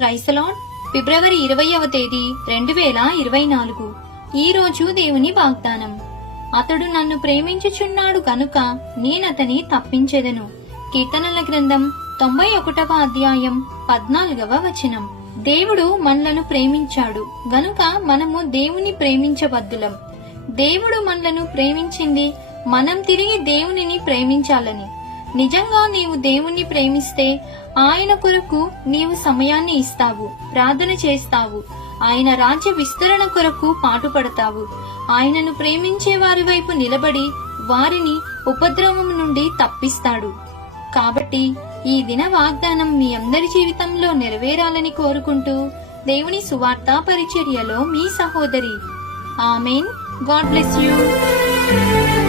రైసలాన్ ఫిబ్రవరి ఇరవయవ తేదీ రెండు వేల ఇరవై నాలుగు. ఈ రోజు దేవుని వాగ్దానం. అతడు నన్ను ప్రేమించుచున్నాడు కనుక నేనతని తప్పించెదను. కీర్తనల గ్రంథం తొంభై ఒకటవ అధ్యాయం పద్నాలుగవ వచనం. దేవుడు మనలను ప్రేమించాడు గనుక మనము దేవుని ప్రేమించబద్దులం దేవుడు మనలను ప్రేమించింది మనం తిరిగి దేవునిని ప్రేమించాలని. నిజంగా నీవు దేవుణ్ణి ప్రేమిస్తే ఆయన కొరకు నీవు సమయాన్ని ఇస్తావు ప్రార్థన చేస్తావు. ఆయన రాజ్య విస్తరణ కొరకు పాటుపడతావు. ఆయనను ప్రేమించే వారి వైపు నిలబడి వారిని ఉపద్రవం నుండి తప్పిస్తాడు. కాబట్టి ఈ దిన వాగ్దానం మీ అందరి జీవితంలో నెరవేరాలని కోరుకుంటూ దేవుని సువార్త పరిచర్యలో మీ సహోదరి. ఆమెన్. God bless you.